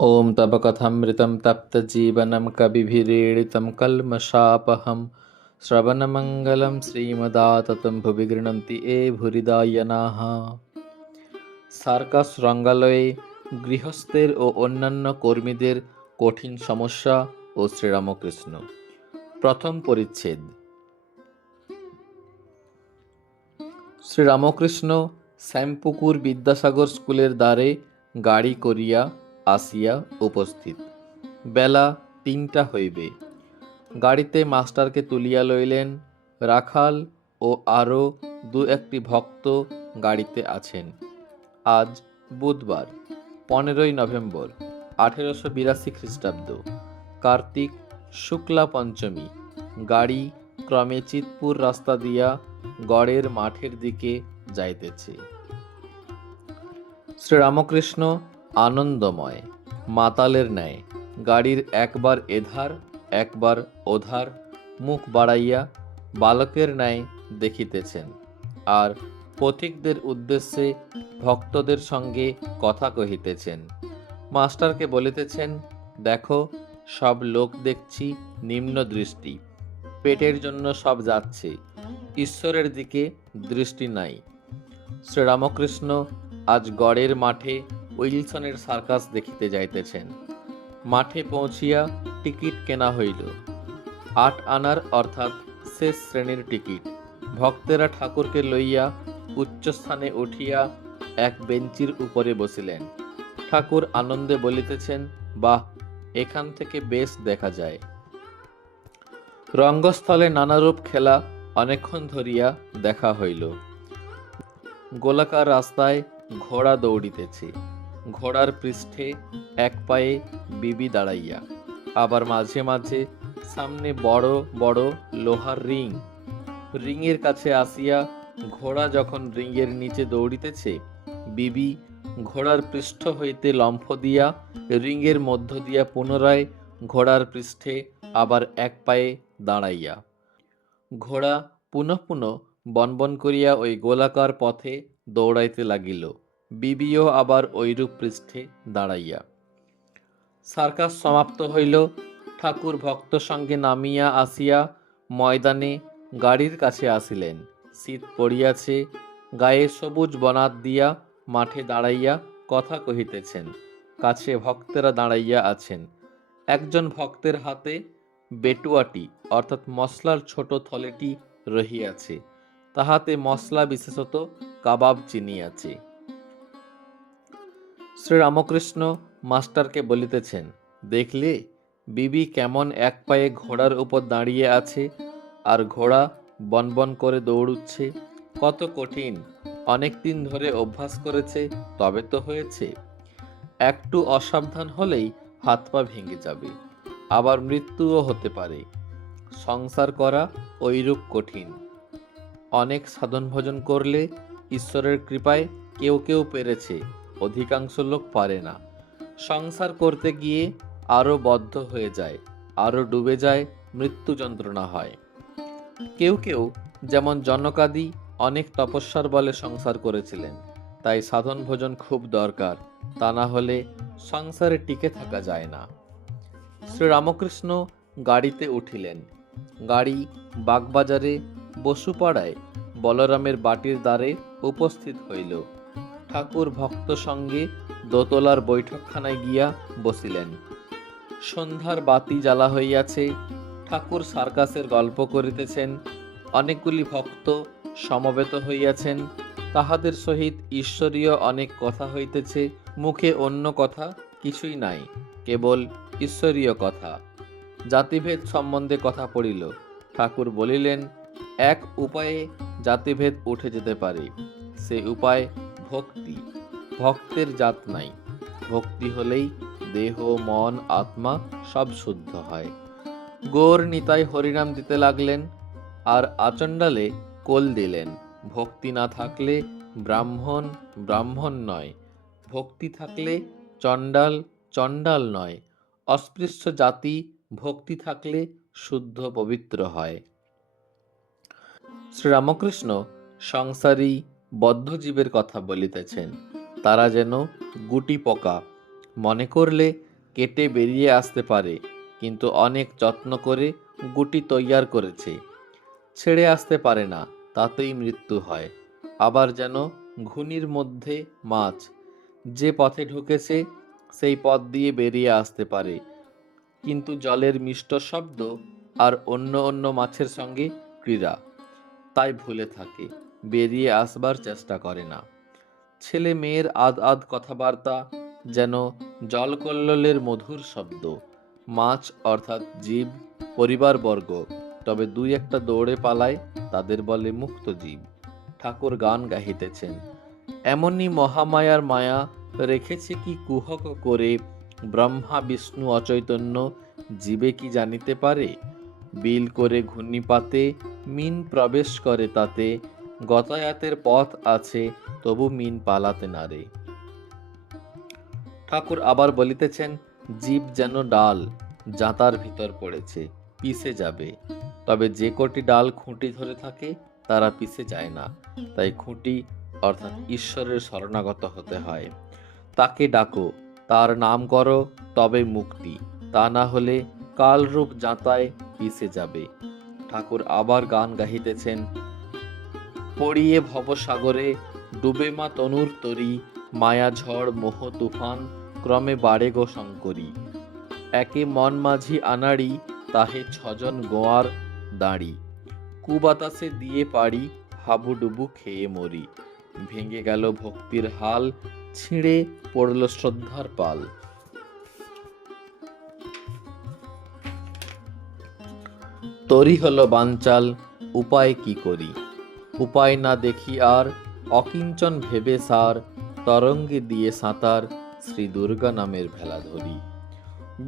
ॐ तव कथामृतं तप्तजीवनं कविभिरीडितं कल्मषापहं শ্রবণমঙ্গলম শ্রীমদাততম ভুবি গৃণন্তি এ ভূরিদায়নাঃ। সার্কাস রঙ্গালয়ে গৃহস্থের ও অন্যান্য কর্মীদের কঠিন সমস্যা ও শ্রীরামকৃষ্ণ। প্রথম পরিচ্ছেদ। শ্রীরামকৃষ্ণ শ্যামপুকুর বিদ্যাসাগর স্কুলের দ্বারে গাড়ি করিয়া আসিয়া উপস্থিত। বেলা ৩টা হইবে। গাড়িতে মাস্টারকে তুলিয়া লইলেন। রাখাল ও আরও দু একটি ভক্ত গাড়িতে আছেন। আজ বুধবার 15ই নভেম্বর 1882 খ্রিস্টাব্দ, কার্তিক শুক্লা পঞ্চমী। গাড়ি ক্রমে চিতপুর রাস্তা দিয়া গড়ের মাঠের দিকে যাইতেছে। শ্রীরামকৃষ্ণ আনন্দময় মাতালের ন্যায় গাড়ির একবার এধার একবার ওধার মুখ বাড়াইয়া বালকের ন্যায় দেখিতেছেন, আর পথিকদের উদ্দেশ্যে ভক্তদের সঙ্গে কথা কহিতেছেন। মাস্টারকে বলিতেছেন, দেখো সব লোক দেখছি নিম্ন দৃষ্টি, পেটের জন্য সব যাচ্ছে, ঈশ্বরের দিকে দৃষ্টি নাই। শ্রীরামকৃষ্ণ আজ গড়ের মাঠে উইলসনের সার্কাস দেখিতে যাইতেছেন। মাঠে পৌঁছিয়া টিকিট কেনা হইল। 8 আনার অর্থাৎ শেষ শ্রেণীর টিকিট। ভক্তেরা ঠাকুরকে লইয়া উচ্চস্থানে উঠিয়া এক বেঞ্চির উপরে বসিলেন। ঠাকুর আনন্দে বলিতেছেন, বাহ, এখান থেকে বেশ দেখা যায়। রঙ্গস্থলে নানারূপ খেলা অনেকক্ষণ ধরিয়া দেখা হইল। গোলাকার রাস্তায় ঘোড়া দৌড়িতেছে। ঘোড়ার পৃষ্ঠে এক পায়ে বিবি দাঁড়াইয়া, আবার মাঝে মাঝে সামনে বড় বড় লোহার রিং। রিংয়ের কাছে আসিয়া ঘোড়া যখন রিংয়ের নিচে দৌড়িতেছে, বিবি ঘোড়ার পৃষ্ঠ হইতে লম্ফ দিয়া রিংয়ের মধ্য দিয়া পুনরায় ঘোড়ার পৃষ্ঠে আবার এক পায়ে দাঁড়াইয়া। ঘোড়া পুনঃ পুনঃ বনবন করিয়া ওই গোলাকার পথে দৌড়াইতে লাগিল, বিবিও আবার ঐরূপ পৃষ্ঠে দাঁড়াইয়া। সার্কাস সমাপ্ত হইল। ঠাকুর ভক্ত সঙ্গে নামিয়া আসিয়া ময়দানে গাড়ির কাছে আসিলেন। শীত পড়িয়াছে। গায়ে সবুজ বনাত দিয়া মাঠে দাঁড়াইয়া কথা কহিতেছেন। কাছে ভক্তেরা দাঁড়াইয়া আছেন। একজন ভক্তের হাতে বেটুয়াটি অর্থাৎ মশলার ছোট থলেটি রহিয়াছে। তাহাতে মশলা বিশেষত কাবাব চিনি আছে। শ্রীরামকৃষ্ণ মাস্টারকে বলিতেছেন, দেখলে বিবি কেমন এক পায়ে ঘোড়ার উপর দাঁড়িয়ে আছে, আর ঘোড়া বনবন করে দৌড়ুচ্ছে। কত কঠিন! অনেক দিন ধরে অভ্যাস করেছে, তবে তো হয়েছে। একটু অসাবধান হলেই হাত পা ভেঙে যাবে, আবার মৃত্যুও হতে পারে। সংসার করা ঐরূপ কঠিন। অনেক সাধন ভজন করলে ঈশ্বরের কৃপায় কেউ কেউ পেরেছে, অধিকাংশ লোক পারে না। সংসার করতে গিয়ে আরো বদ্ধ হয়ে যায়, আরো ডুবে যায়, মৃত্যু যন্ত্রণা হয়। কেউ কেউ যেমন জনকাদি অনেক তপস্যার বলে সংসার করেছিলেন, তাই সাধন ভজন খুব দরকার, তা না হলে সংসারে টিকে থাকা যায় না। শ্রীরামকৃষ্ণ গাড়িতে উঠিলেন। গাড়ি বাগবাজারে বসুপাড়ায় বলরামের বাটির দ্বারে উপস্থিত হইল। ঠাকুর ভক্ত সঙ্গে দোতলার বৈঠকখানায় গিয়া বসিলেন। সন্ধ্যার বাতি জ্বালা হইয়াছে। ঠাকুর সার্কাসের গল্প করিতেছেন। অনেকগুলি ভক্ত সমবেত হইয়াছেন। তাহাদের সহিত ঈশ্বরীয় অনেক কথা হইতেছে। মুখে অন্য কথা কিছুই নাই, কেবল ঈশ্বরীয় কথা। জাতিভেদ সম্বন্ধে কথা পড়িল। ঠাকুর বলিলেন, এক উপায়ে জাতিভেদ উঠে যেতে পারে, সে উপায় ভক্তি। ভক্তের জাত নাই, ভক্তি হলেই দেহ মন আত্মা সব শুদ্ধ হয়। গৌর নিতাই হরিনাম দিতে লাগলেন, আর আচণ্ডালে কোল দিলেন, ভক্তি না থাকলে ব্রাহ্মণ ব্রাহ্মণ নয়, ভক্তি থাকলে চণ্ডাল চণ্ডাল নয়। অস্পৃশ্য জাতি ভক্তি থাকলে শুদ্ধ পবিত্র হয়। শ্রীরামকৃষ্ণ সংসারী বদ্ধজীবের কথা বলিতেছেন। তারা যেন গুটি পোকা, মনে করলে কেটে বেরিয়ে আসতে পারে, কিন্তু অনেক যত্ন করে গুটি তৈয়ার করেছে। ছেড়ে আসতে পারে না, তাতেই মৃত্যু হয়। আবার যেন ঘুনির মধ্যে মাছ, যে পথে ঢুকেছে সেই পথ দিয়ে বেরিয়ে আসতে পারে, কিন্তু জলের মিষ্ট শব্দ আর অন্য অন্য মাছের সঙ্গে ক্রীড়া, তাই ভুলে থাকে, বেরিয়ে আসবার চেষ্টা করে না। ছেলে মেয়ের আদ আদ কথাবার্তা যেন জলকল্লোলের মধুর শব্দ। মাছ অর্থাৎ জীব, পরিবারবর্গ, তবে দুই একটা দৌড়ে পালায়, তাদের বলে মুক্ত জীব। ঠাকুর গান গাহিতেছেন, এমনই মহামায়ার মায়া রেখেছে কি কুহক করে, ব্রহ্মা বিষ্ণু অচৈতন্য, জীবে কি জানিতে পারে। বিল করে ঘূর্ণিপাতে মিন প্রবেশ করে তাতে, গতায়াতের পথ আছে তবু মিন পালাতে নারে। ঠাকুর আবার বলিতেছেন, জীব যেন ডাল, জাঁতার ভিতর পড়েছে, পিছে যাবে। তবে যে কটি ডাল খুঁটি ধরে থাকে তারা পিছে যায় না, তাই খুঁটি অর্থাৎ ঈশ্বরের শরণাগত হতে হয়। তাকে ডাকো, তার নাম করো, তবে মুক্তি, তা না হলে কালরূপ জাঁতায় পিছে যাবে। ঠাকুর আবার গান গাহিতেছেন, পড়িয়ে ভবসাগরে ডুবে মা তনুর তরী, মায়া ঝড় মোহ তুফান ক্রমে বাড়ে গো শঙ্করী। একে মন মাঝি আনাড়ি, তাহে ছজন গোয়ার দাঁড়ি, কুবাতাসে দিয়ে পাড়ি, হাবুডুবু খেয়ে মরি। ভেঙে গেল ভক্তির হাল, ছিঁড়ে পড়ল শ্রদ্ধার পাল। তরি হলো বানচাল, উপায় কি করি, উপায় না দেখি আর, অকিঞ্চন ভেবে সার, তরঙ্গে দিয়ে সাঁতার, শ্রী দুর্গা নামের ভেলা ধরি।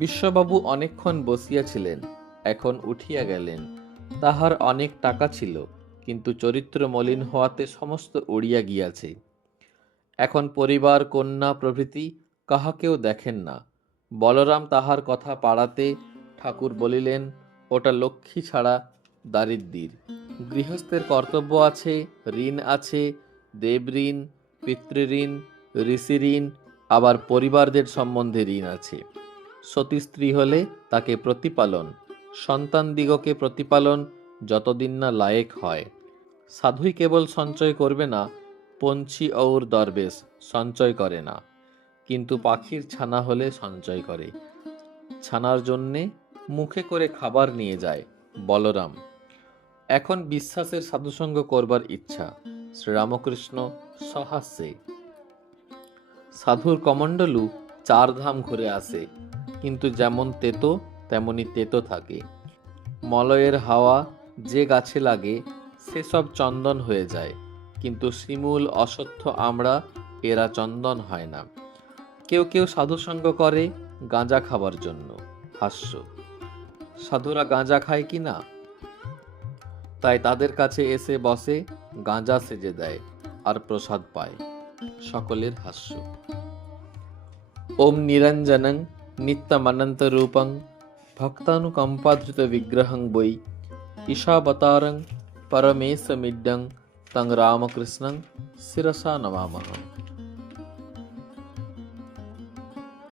বিশ্ববাবু অনেকক্ষণ বসিয়াছিলেন, এখন উঠিয়া গেলেন। তাহার অনেক টাকা ছিল, কিন্তু চরিত্র মলিন হওয়াতে সমস্ত উড়িয়া গিয়াছে। এখন পরিবার কন্যা প্রভৃতি কাহাকেও দেখেন না। বলরাম তাহার কথা পাড়াতে ঠাকুর বলিলেন, ওটা লক্ষ্মী ছাড়া দারিদ্র্যের। গৃহস্থের কর্তব্য আছে, ঋণ আছে, দেবঋণ, পিতৃঋণ, ঋষিঋণ, আবার পরিবারদের সম্বন্ধে ঋণ আছে। সতী স্ত্রী হলে তাকে প্রতিপালন, সন্তানদিগকে প্রতিপালন যতদিন না লায়েক হয়। সাধুই কেবল সঞ্চয় করবে না, পঞ্চি ঔর দরবেশ সঞ্চয় করে না, কিন্তু পাখির ছানা হলে সঞ্চয় করে। ছানার জন্যে মুখে করে খাবার নিয়ে যায় বলরাম। এখন বিশ্বাসের সাধুসঙ্গ করবার ইচ্ছা। শ্রীরামকৃষ্ণ সহাস্যে, সাধুর কমণ্ডলু 4 ধাম ঘুরে আসে, কিন্তু যেমন তেতো তেমনি তেতো থাকে। মলয়ের হাওয়া যে গাছে লাগে সেসব চন্দন হয়ে যায়, কিন্তু শিমুল, অশ্বত্থ, আমড়া এরা চন্দন হয় না। কেউ কেউ সাধুসঙ্গ করে গাঁজা খাবার জন্য। হাস্য, সাধুরা গাঁজা খায় কি না? তাই তাদের কাছে এসে বসে, গাঁজা সেজে দেয় আর প্রসাদ পায়। সকলের হাস্য। ওম নিরঞ্জনং নিত্যমনন্তরূপং ভক্তানুকম্পাধৃত বিগ্রহং বৈ ঈশাবতারং পরমেশমিড্ডং তং রামকৃষ্ণং শিরসা নমামহ।